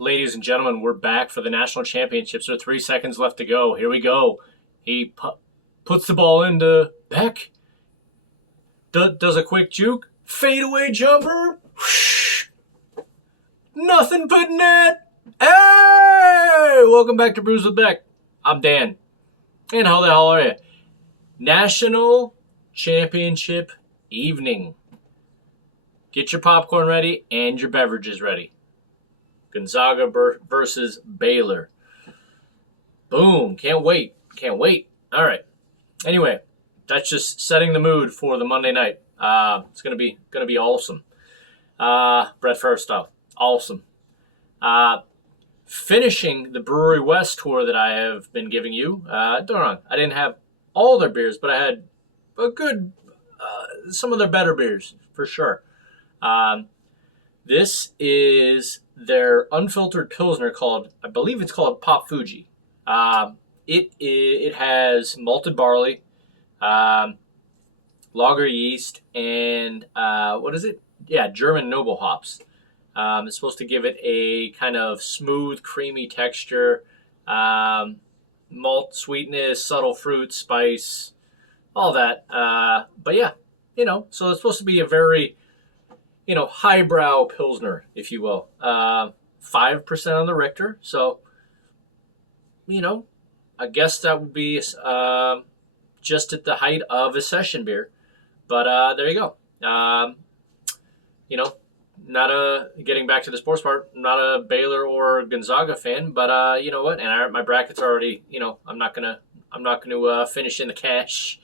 Ladies and gentlemen, we're back for the national championships. There are 3 seconds left to go. Here we go. He puts the ball into Beck. Does a quick juke. Fadeaway jumper. Whoosh. Nothing but net. Hey! Welcome back to Brews with Beck. I'm Dan. And how the hell are you? National championship evening. Get your popcorn ready and your beverages ready. Gonzaga versus Baylor. Boom. Can't wait. Can't wait. All right. Anyway, that's just setting the mood for the Monday night. It's gonna be awesome. Brett Favre style. Awesome. Finishing the Brewery West tour that I have been giving you. Don't get me wrong, I didn't have all their beers, but I had a good, some of their better beers for sure. This is their unfiltered Pilsner I believe it's called Popfuji. It has malted barley, lager yeast, and what is it? Yeah, German noble hops. It's supposed to give it a kind of smooth, creamy texture, malt sweetness, subtle fruit, spice, all that. But yeah, so it's supposed to be a very, highbrow Pilsner, if you will. 5% on the Richter. So, I guess that would be just at the height of a session beer. But there you go. Getting back to the sports part, not a Baylor or Gonzaga fan, but you know what? And my bracket's already, I'm not gonna finish in the cash,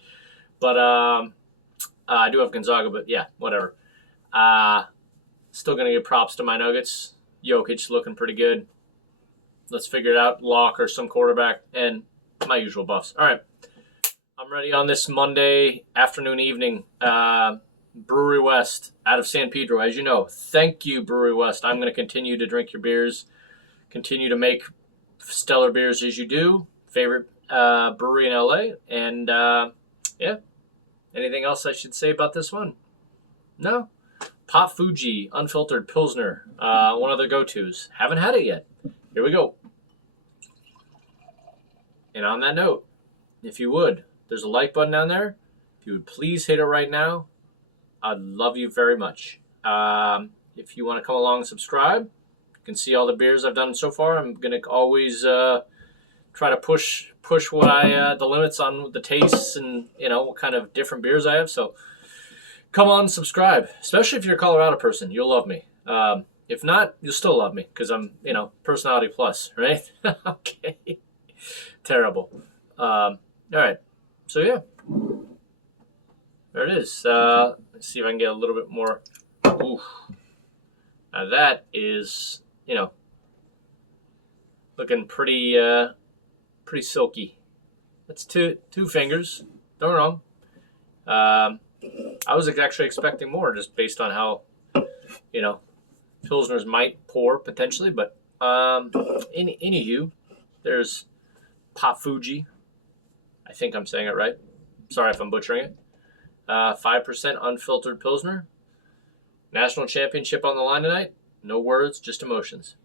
but I do have Gonzaga, but yeah, whatever. Still gonna give props to my Nuggets. Jokic looking pretty good. Let's figure it out. Lock or some quarterback, and my usual buffs. All right, I'm ready on this Monday afternoon, evening. Brewery West out of San Pedro, as you know. Thank you, Brewery West. I'm going to continue to drink your beers, continue to make stellar beers as you do. Favorite brewery in LA. And yeah, anything else I should say about this one? No. Popfuji unfiltered Pilsner, one of their go-tos. Haven't had it yet. Here we go. And on that note, if you would, there's a like button down there. If you would please hit it right now, I'd love you very much. If you want to come along and subscribe, you can see all the beers I've done so far. I'm going to always try to push what the limits on the tastes and, what kind of different beers I have. So come on, subscribe, especially if you're a Colorado person. You'll love me. If not, you'll still love me because I'm, personality plus, right? Okay. Terrible. All right. So, yeah. There it is. Let's see if I can get a little bit more. Ooh. Now that is, looking pretty silky. That's two fingers. Don't get me wrong. I was actually expecting more just based on how, Pilsners might pour potentially. But anywho, there's Popfuji. I think I'm saying it right. Sorry if I'm butchering it. 5% unfiltered Pilsner. National championship on the line tonight. No words, just emotions.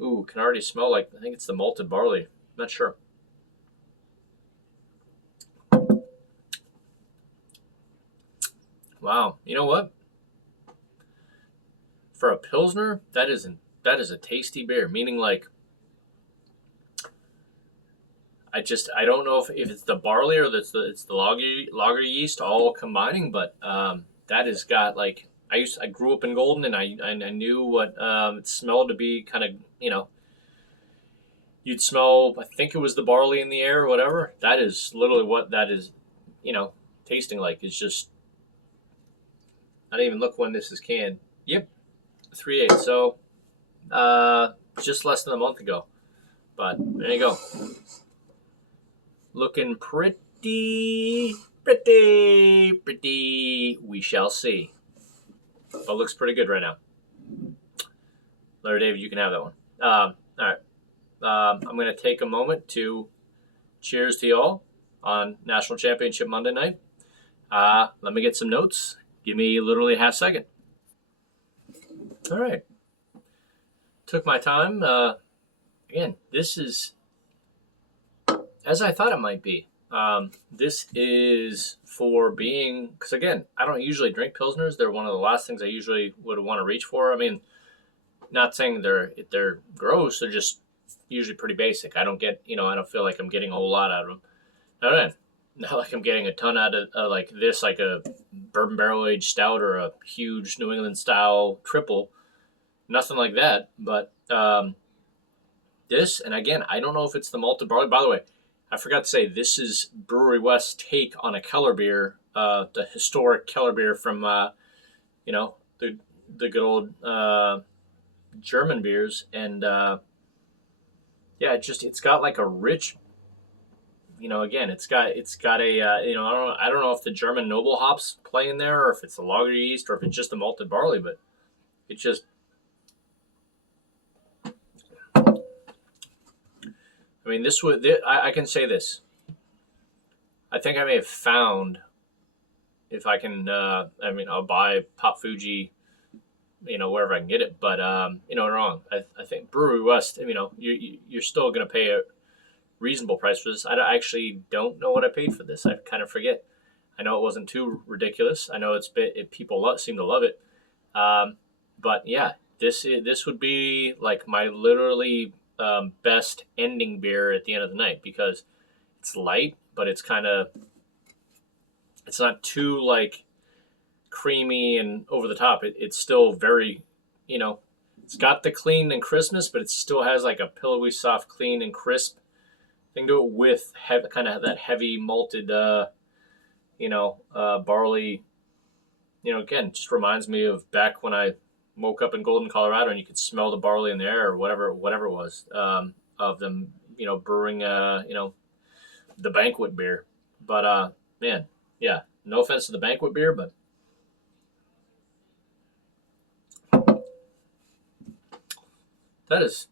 Ooh, can already smell I think it's the malted barley. Not sure. Wow. You know what? For a Pilsner, that is a tasty beer. Meaning I don't know if it's the barley or it's the lager yeast all combining, but that has got I grew up in Golden and I knew what it smelled to be kind of you'd smell, I think it was the barley in the air or whatever. That is literally what that is tasting like. It's just, I didn't even look when this is canned. Yep, 3/8. So just less than a month ago, but there you go. Looking pretty. We shall see. But looks pretty good right now. Larry David, you can have that one. All right. I'm going to take a moment to cheers to y'all on National Championship Monday night. Let me get some notes. Give me literally a half second. All right. took my time. Again, this is as I thought it might be. This is for being, because again, I don't usually drink Pilsners. They're one of the last things I usually would want to reach for. I mean, not saying they're gross. They're just usually pretty basic. I don't feel like I'm getting a whole lot out of them. Not like I'm getting a ton out of like this, like a bourbon barrel aged stout or a huge New England style triple. Nothing like that. But this, and again, I don't know if it's the malted barley. By the way, I forgot to say, this is Brewery West's take on a Keller beer, the historic Keller beer from, the good old German beers. And, it's got like a rich, again, it's got a, I don't know if the German noble hops play in there, or if it's the lager yeast, or if it's just the malted barley, but it's just, I mean, I can say this. I think I may have found, if I can, I'll buy Popfuji, wherever I can get it. But, wrong. I think Brewery West, you're still going to pay a reasonable price for this. I actually don't know what I paid for this. I kind of forget. I know it wasn't too ridiculous. I know people seem to love it. But yeah, this would be like my literally best ending beer at the end of the night, because it's light, but it's not too like creamy and over the top. It's still very, it's got the clean and crispness, but it still has like a pillowy, soft, clean and crisp thing to it, with kind of that heavy malted, barley. Again, just reminds me of back when I woke up in Golden, Colorado, and you could smell the barley in the air, or whatever it was, of them, brewing, the banquet beer. But, man, yeah, no offense to the banquet beer, but that is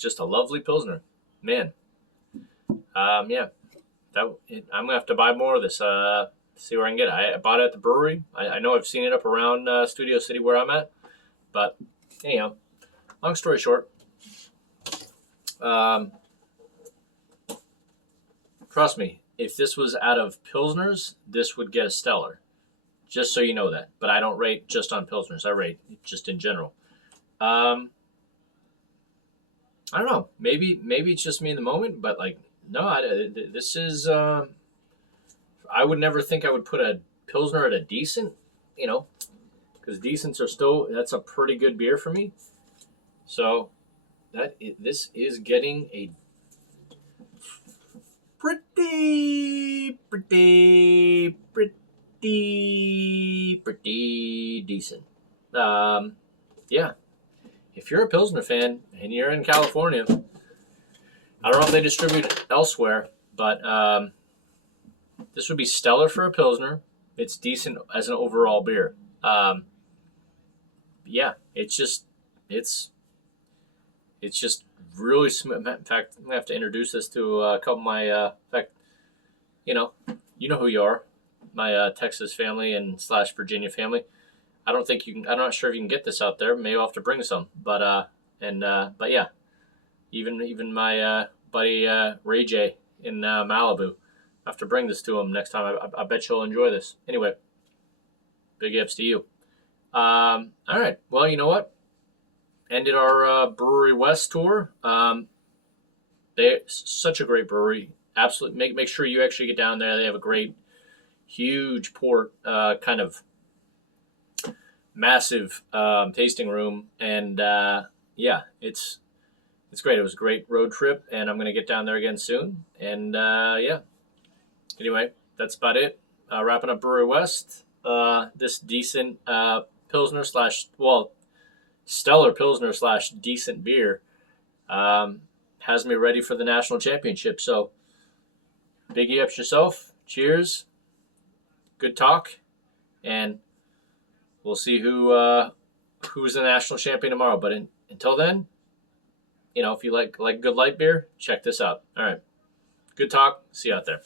just a lovely Pilsner, man. I'm gonna have to buy more of this. See where I can get it. I bought it at the brewery. I know I've seen it up around Studio City where I'm at. But, long story short, trust me, if this was out of Pilsners, this would get a stellar. Just so you know that. But I don't rate just on Pilsners. I rate just in general. I don't know. Maybe it's just me in the moment, but like, no, this is, I would never think I would put a Pilsner at a decent, because decents are still, that's a pretty good beer for me. So this is getting a pretty decent. Yeah. If you're a Pilsner fan and you're in California, I don't know if they distribute elsewhere, but this would be stellar for a Pilsner. It's decent as an overall beer. It's just really smooth. In fact, I'm gonna have to introduce this to a couple of my. In fact, you know who you are, my Texas family and / Virginia family. I don't think you can. I'm not sure if you can get this out there. Maybe I'll have to bring some. But yeah, even my buddy Ray J in Malibu. I have to bring this to him next time. I bet you'll enjoy this. Anyway, big ups to you. All right. Well, you know what? Ended our Brewery West tour. They're such a great brewery. Absolutely. Make sure you actually get down there. They have a great, huge port, kind of massive tasting room. And it's great. It was a great road trip, and I'm going to get down there again soon. And anyway, that's about it. Wrapping up Brewery West. This decent Pilsner stellar Pilsner / decent beer has me ready for the national championship. So, biggie ups yourself. Cheers. Good talk. And we'll see who's the national champion tomorrow. But until then, if you like good light beer, check this out. All right. Good talk. See you out there.